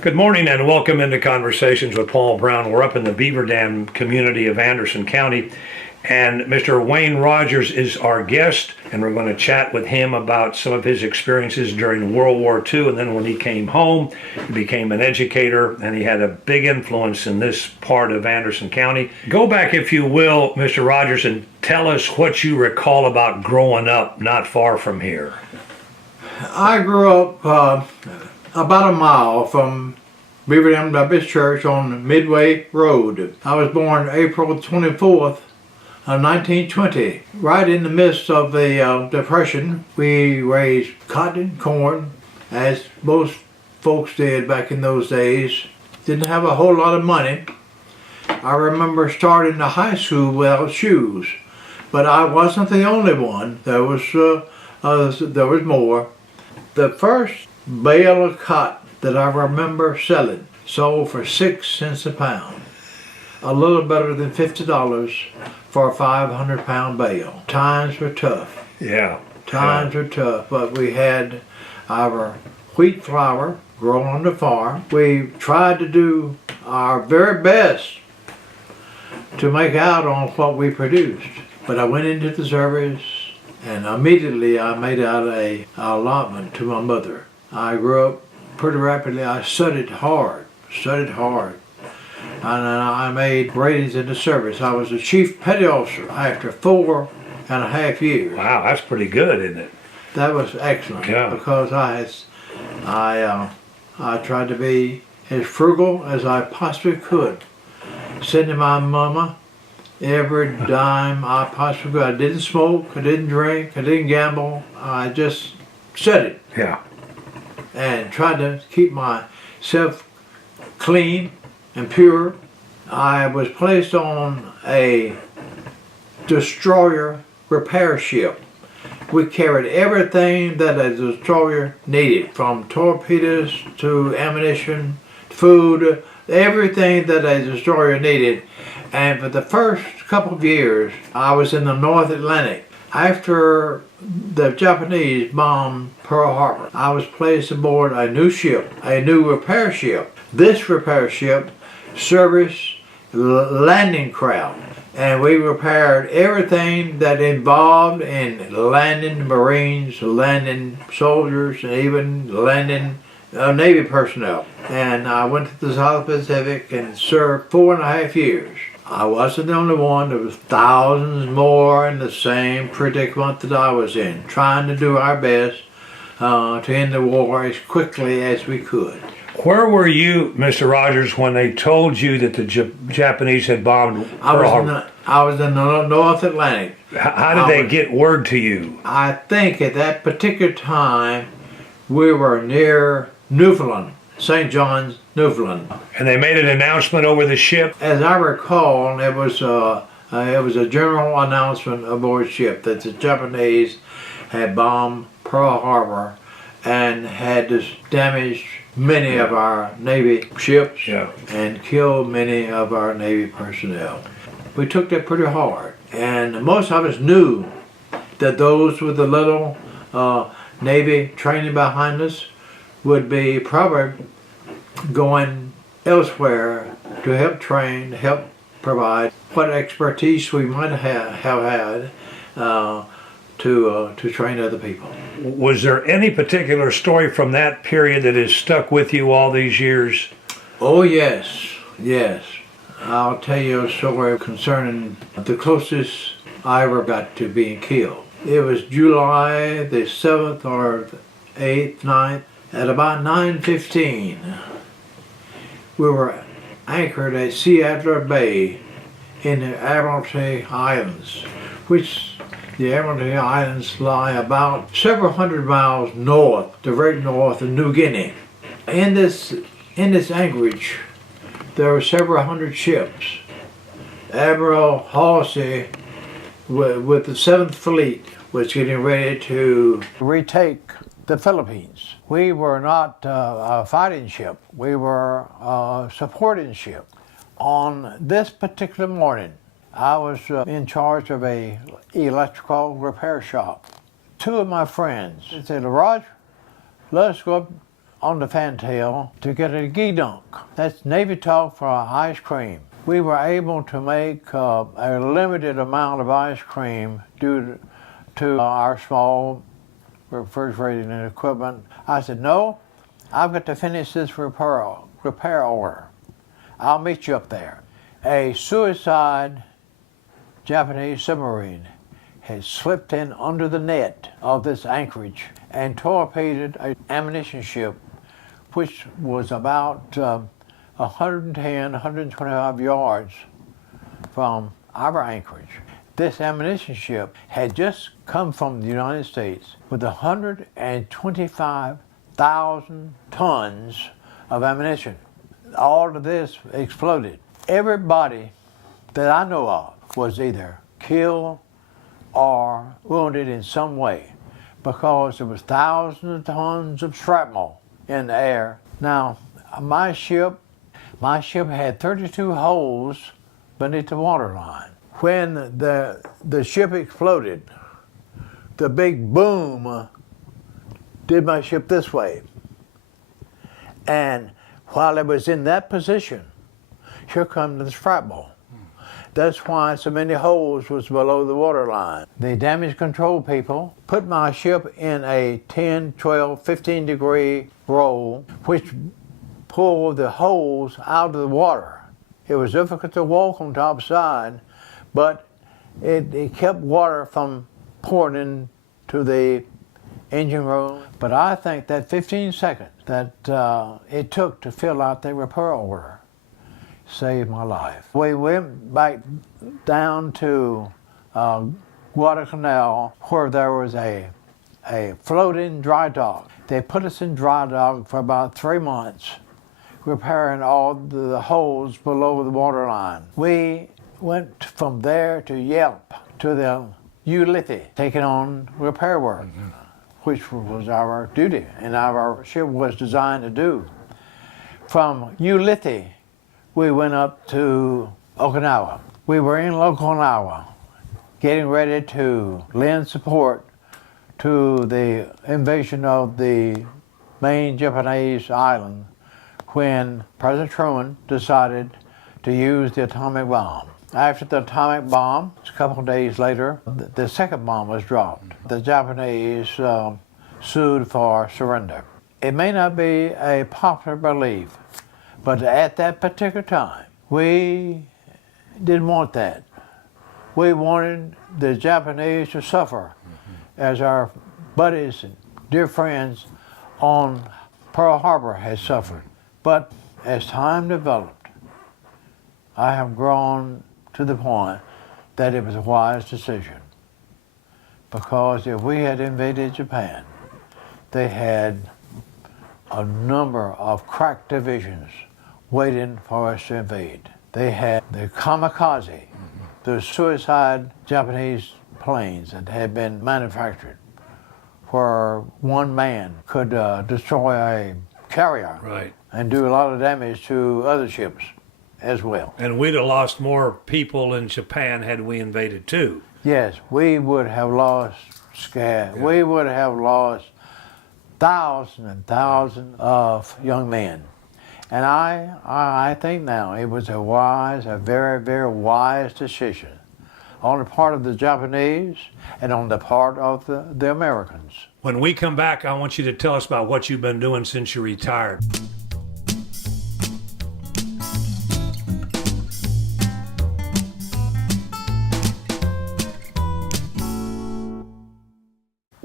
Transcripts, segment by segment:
Good morning and welcome into Conversations with Paul Brown. We're up in the Beaver Dam community of Anderson County, and Mr. Wayne Rogers is our guest, and we're going to chat with him about some of his experiences during World War II, and then when he came home, he became an educator, and he had a big influence in this part of Anderson County. Go back, if you will, Mr. Rogers, and tell us what you recall about growing up not far from here. I grew up about a mile from Beaver Dam Baptist Church on Midway Road. I was born April 24th of 1920. Right in the midst of the Depression, we raised cotton, corn, as most folks did back in those days. Didn't have a whole lot of money. I remember starting the high school without shoes, but I wasn't the only one. There was more. The first bale of cotton that I remember selling sold for 6 cents a pound, a little better than $50 for a 500-pound bale. Times were tough. Yeah. Times were tough, but we had our wheat flour grown on the farm. We tried to do our very best to make out on what we produced. But I went into the service and immediately I made out an allotment to my mother. I grew up pretty rapidly. I studied hard, and I made ratings in the service. I was a chief petty officer after 4.5 years. Wow, that's pretty good, isn't it? That was excellent. Yeah. Because I tried to be as frugal as I possibly could, sending my mama every dime I possibly could. I didn't smoke, I didn't drink, I didn't gamble. I just studied. Yeah. And tried to keep myself clean and pure. I was placed on a destroyer repair ship. We carried everything that a destroyer needed, from torpedoes to ammunition, food, everything that a destroyer needed. And for the first couple of years, I was in the North Atlantic. After the Japanese bombed Pearl Harbor, I was placed aboard a new ship, a new repair ship. This repair ship serviced landing craft, and we repaired everything that involved in landing Marines, landing soldiers, and even landing Navy personnel. And I went to the South Pacific and served 4.5 years. I wasn't the only one. There was thousands more in the same predicament that I was in, trying to do our best to end the war as quickly as we could. Where were you, Mr. Rogers, when they told you that the Japanese had bombed Pearl Harbor? I was in the North Atlantic. How did they get word to you? I think at that particular time we were near Newfoundland, St. John's, Newfoundland. And they made an announcement over the ship? As I recall, it was a general announcement aboard ship that the Japanese had bombed Pearl Harbor and had damaged many of our Navy ships and killed many of our Navy personnel. We took that pretty hard, and most of us knew that those with the little Navy training behind us would be probably going elsewhere to help train, help provide what expertise we might have had to train other people. Was there any particular story from that period that has stuck with you all these years? Oh yes, yes. I'll tell you a story concerning the closest I ever got to being killed. It was July the 7th or 8th, 9th, at about 9:15. We were anchored at Seattler Bay in the Admiralty Islands, which the Admiralty Islands lie about several hundred miles north, the very north of New Guinea. In this anchorage, there were several hundred ships. Admiral Halsey, with the 7th Fleet, was getting ready to retake the Philippines. We were not a fighting ship. We were a supporting ship. On this particular morning, I was in charge of a electrical repair shop. Two of my friends said, "Roger, let us go up on the fantail to get a gee-dunk. That's Navy talk for ice cream. We were able to make a limited amount of ice cream due to our small refrigerating equipment. I said, no, I've got to finish this repair order. I'll meet you up there. A suicide Japanese submarine had slipped in under the net of this anchorage and torpedoed an ammunition ship which was about 110, 125 yards from our anchorage. This ammunition ship had just come from the United States with 125,000 tons of ammunition. All of this exploded. Everybody that I know of was either killed or wounded in some way because there was thousands of tons of shrapnel in the air. Now, my ship had 32 holes beneath the waterline. When the ship exploded, the big boom did my ship this way. And while it was in that position, here comes the shrapnel. That's why so many holes was below the waterline. The damage control people put my ship in a 10, 12, 15 degree roll, which pulled the holes out of the water. It was difficult to walk on top side, but it kept water from pouring into the engine room. But I think that 15 seconds that it took to fill out the repair order saved my life. We went back down to Guadalcanal where there was a floating dry dock. They put us in dry dock for about 3 months, repairing all the holes below the waterline. We went from there to Yelp to the WWII, taking on repair work, which was our duty and our ship was designed to do. From WWII, we went up to Okinawa. We were in Okinawa, getting ready to lend support to the invasion of the main Japanese island when President Truman decided to use the atomic bomb. After the atomic bomb, a couple of days later, the second bomb was dropped. The Japanese sued for surrender. It may not be a popular belief, but at that particular time, we didn't want that. We wanted the Japanese to suffer as our buddies and dear friends on Pearl Harbor had suffered. But as time developed, I have grown to the point that it was a wise decision. Because if we had invaded Japan, they had a number of crack divisions waiting for us to invade. They had the kamikaze, the suicide Japanese planes that had been manufactured where one man could destroy a carrier and do a lot of damage to other ships as well. And we'd have lost more people in Japan had we invaded too. Yes, we would have lost we would have lost thousands and thousands of young men. And I think now it was a very, very wise decision on the part of the Japanese and on the part of the Americans. When we come back, I want you to tell us about what you've been doing since you retired.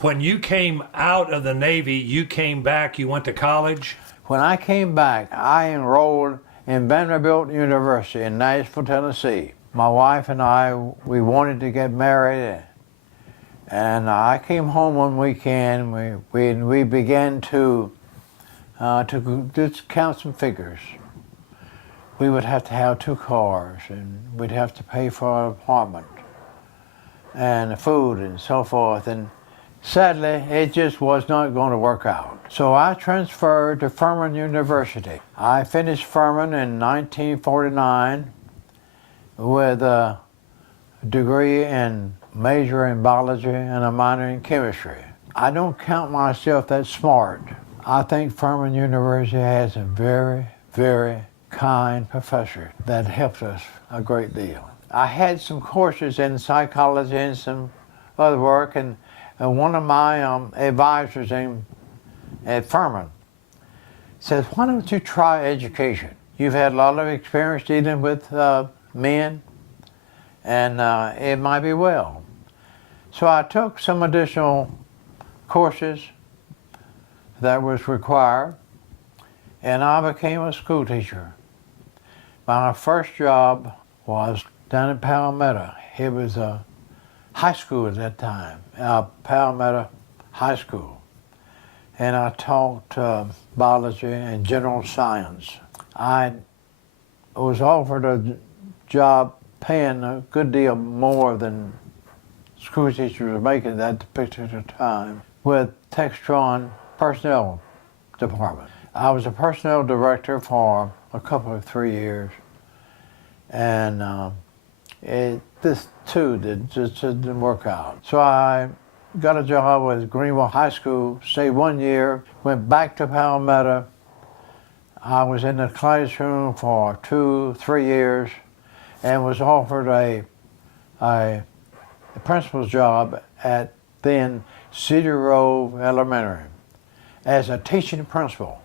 When you came out of the Navy, you came back, you went to college? When I came back, I enrolled in Vanderbilt University in Nashville, Tennessee. My wife and I, we wanted to get married, and I came home one weekend. We began to just count some figures. We would have to have 2 cars, and we'd have to pay for an apartment, and food, and so forth. And sadly, it just was not going to work out. So I transferred to Furman University. I finished Furman in 1949 with a degree in major in biology and a minor in chemistry. I don't count myself that smart, I think Furman University has a very, very kind professor that helped us a great deal. I had some courses in psychology and some other work, and one of my advisors at Furman says, why don't you try education? You've had a lot of experience dealing with men, and it might be well. So I took some additional courses that was required, and I became a school teacher. My first job was down in Palmetto. It was a high school at that time, Palmetto High School. And I taught biology and general science. I was offered a job paying a good deal more than school teachers were making at that particular time with Textron Personnel Department. I was a personnel director for a couple of 3 years, and this too just didn't work out. So I got a job with Greenville High School, stayed 1 year, went back to Palmetto. I was in the classroom for 2-3 years and was offered a principal's job at then Cedar Grove Elementary as a teaching principal.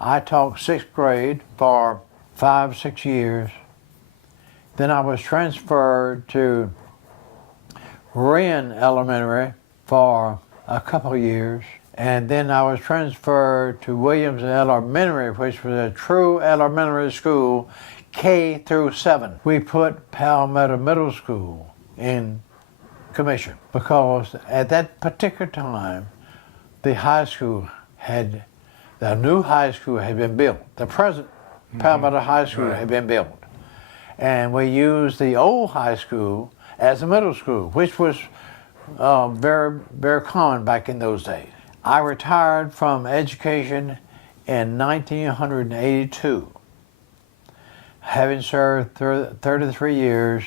I taught 6th grade for 5-6 years. Then I was transferred to Wren Elementary for a couple of years. And then I was transferred to Williams Elementary, which was a true elementary school, K through 7. We put Palmetto Middle School in commission because at that particular time, the new high school had been built. The present Palmetto High School had been built. And we used the old high school as a middle school, which was very, very common back in those days. I retired from education in 1982, having served 33 years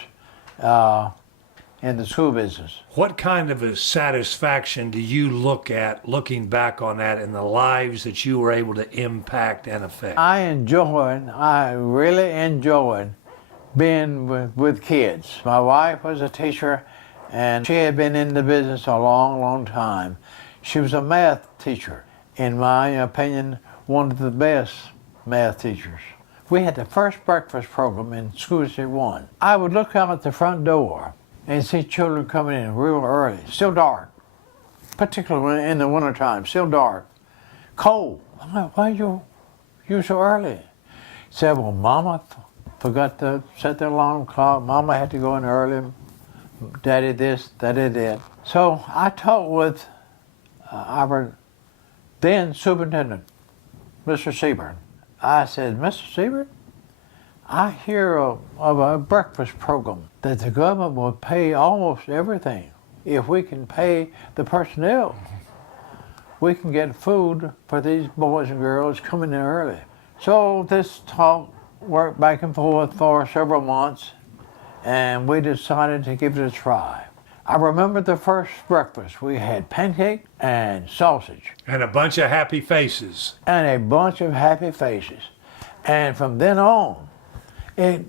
in the school business. What kind of a satisfaction do you look at looking back on that in the lives that you were able to impact and affect? I really enjoyed being with kids. My wife was a teacher, and she had been in the business a long, long time. She was a math teacher. In my opinion, one of the best math teachers. We had the first breakfast program in School District 1. I would look out at the front door and see children coming in real early, still dark, particularly in the wintertime, still dark, cold. I'm like, why you so early? He said, well, Mama forgot to set the alarm clock. Mama had to go in early. Daddy this, Daddy that. So I talked with our then superintendent, Mr. Seaburn. I said, Mr. Seaburn, I hear of a breakfast program that the government will pay almost everything. If we can pay the personnel, we can get food for these boys and girls coming in early. So this talk worked back and forth for several months, and we decided to give it a try. I remember the first breakfast. We had pancake and sausage. And a bunch of happy faces. And a bunch of happy faces. And from then on, it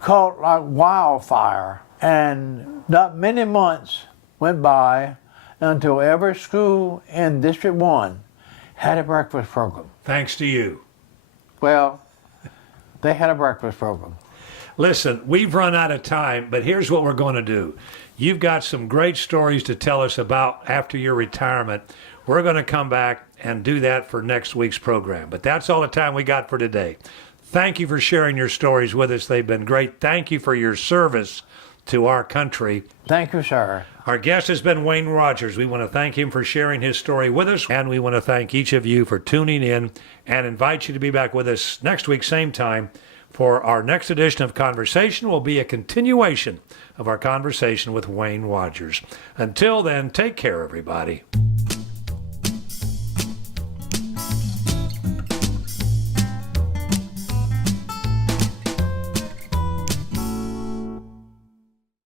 caught like wildfire. And not many months went by until every school in District 1 had a breakfast program. Thanks to you. Well, they had a breakfast program. Listen, we've run out of time, but here's what we're going to do. You've got some great stories to tell us about after your retirement. We're going to come back and do that for next week's program. But that's all the time we got for today. Thank you for sharing your stories with us. They've been great. Thank you for your service to our country. Thank you, sir. Our guest has been Wayne Rogers. We want to thank him for sharing his story with us, and we want to thank each of you for tuning in and invite you to be back with us next week, same time, for our next edition of Conversation. Will be a continuation of our conversation with Wayne Rogers. Until then, take care, everybody.